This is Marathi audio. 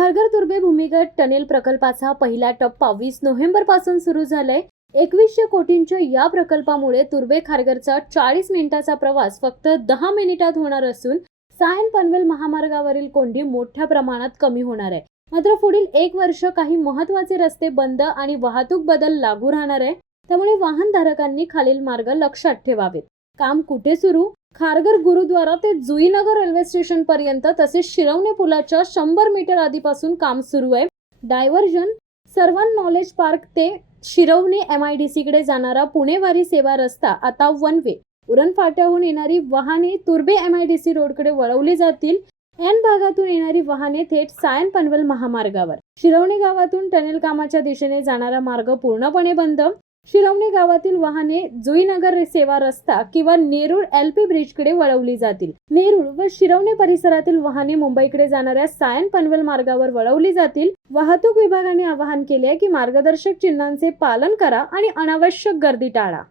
खारघर तुर्भे भूमिगत टनेल प्रकल्पाचा पहिला टप्पा 20 नोव्हेंबर पासून सुरू झालाय। 2100 कोटींच्या या प्रकल्पामुळे तुर्भे खारघरचा 40 मिनिटाचा प्रवास फक्त 10 मिनिटात होणार असून सायन पनवेल महामार्गावरील कोंडी मोठ्या प्रमाणात कमी होणार आहे। मात्र पुढील 1 वर्ष काही महत्त्वाचे रस्ते बंद आणि वाहतूक बदल लागू राहणार आहे, त्यामुळे वाहनधारकांनी खालील मार्ग लक्षात ठेवावेत। काम कुठे सुरू? खारघर गुरुद्वारा ते जुईनगर रेल्वे स्टेशन पर्यंत तसेच शिरवणे पुलाच्या 100 मीटर आधीपासून काम सुरू आहे। डायव्हर्जन सर्वन नॉलेज पार्क ते शिरवणे MIDC कडे जाणारा पुणेवारी सेवा रस्ता आता वन वे। उरण फाट्याहून येणारी वाहने तुर्भे MIDC रोडकडे वळवली जातील। एन भागातून येणारी वाहने थेट सायन पनवेल महामार्गावर। शिरवणे गावातून टनेल कामाच्या दिशेने जाणारा मार्ग पूर्णपणे बंद। शिरवणे गावातील वाहने जुईनगर सेवा रस्ता किंवा नेरूळ LP ब्रिजकडे वळवली जातील। नेरूळ व शिरवणे परिसरातील वाहने मुंबईकडे जाणाऱ्या सायन पनवेल मार्गावर वळवली जातील। वाहतूक विभागाने आवाहन केले की मार्गदर्शक चिन्हांचे पालन करा आणि अनावश्यक गर्दी टाळा।